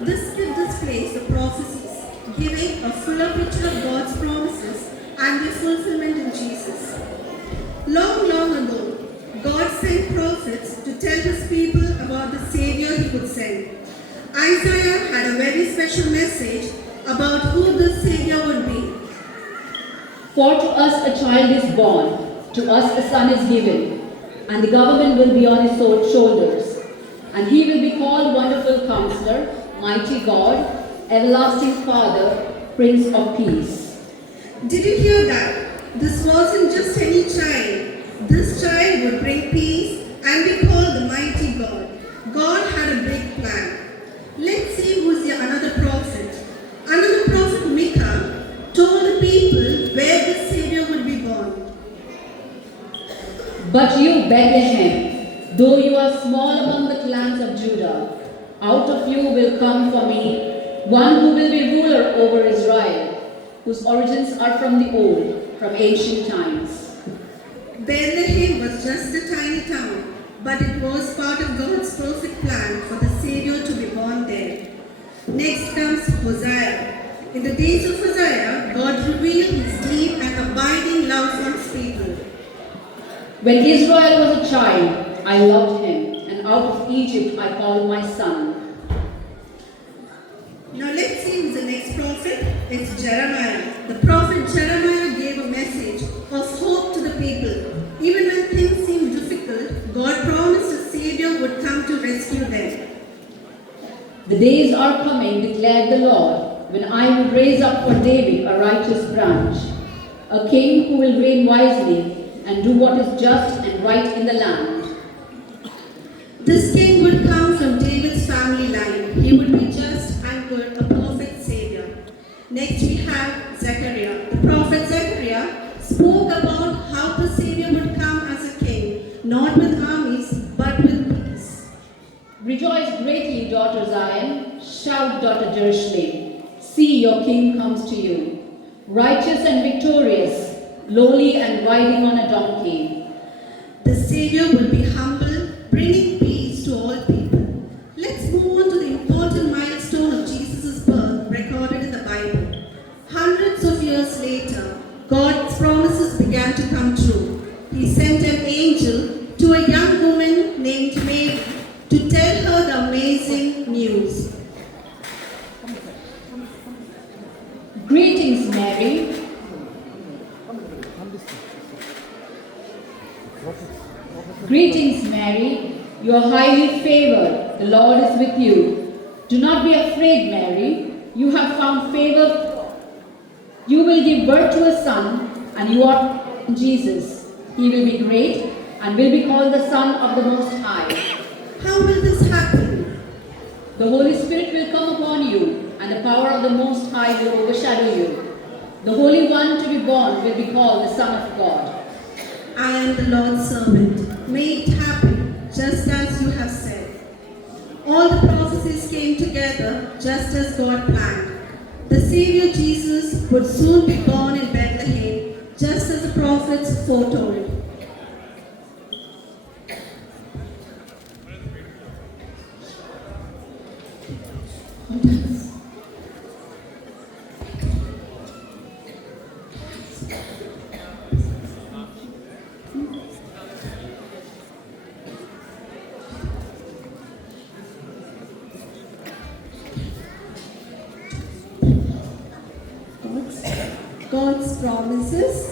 This kit displays the prophecies, giving a fuller picture of God's promises and their fulfillment in Jesus. Long, long ago, God sent prophets to tell his people about the Savior he would send. Isaiah had a very special message about who this Savior would be. For to us a child is born, to us a son is given, and the government will be on his shoulders. And he will be called Wonderful Counselor, Mighty God, Everlasting Father, Prince of Peace. Did you hear that? This wasn't just any child. This child would bring peace and be called the Mighty God. God had a big plan. Let's see who's the another prophet. Another prophet, Micah, told the people where the Savior would be born. But you, Bethlehem, though you are small among the clans of Judah, out of you will come for me one who will be ruler over Israel, whose origins are from the old, from ancient times. Bethlehem was just a tiny town, but it was part of God's perfect plan for the Savior to be born there. Next comes Hosea. In the days of Hosea, God revealed his deep and abiding love for his people. When Israel was a child, I loved him, and out of Egypt I called my son. Now let's see who's the next prophet. It's Jeremiah. The prophet Jeremiah gave a message of hope to the people. Even when things seemed difficult, God promised a Savior would come to rescue them. The days are coming, declared the Lord, when I will raise up for David a righteous branch, a king who will reign wisely and do what is just and right in the land. This king would come from David's family line. He would be just and good, a perfect Savior. Next we have Zechariah. The prophet Zechariah spoke about how the Savior would come as a king, not with armies, but with peace. Rejoice greatly, daughter Zion. Shout, daughter Jerusalem. See, your king comes to you, righteous and victorious, lowly and riding on a donkey. The Savior will be humble, bringing peace to all people. Let's move on to the important milestone of Jesus' birth recorded in the Bible. Hundreds of years later, God's promises began to come true. He sent an angel to a young woman named Mary to tell her the amazing news. Greetings, Mary. Greetings, Mary. You are highly favored. The Lord is with you. Do not be afraid, Mary. You have found favor. You will give birth to a son, and you are Jesus. He will be great and will be called the Son of the Most High. How will this happen? The Holy Spirit will come upon you, and the power of the Most High will overshadow you. The Holy One to be born will be called the Son of God. I am the Lord's servant. May it happen just as you have said. All the prophecies came together just as God planned. The Savior Jesus would soon be born in Bethlehem, just as the prophets foretold. God's promises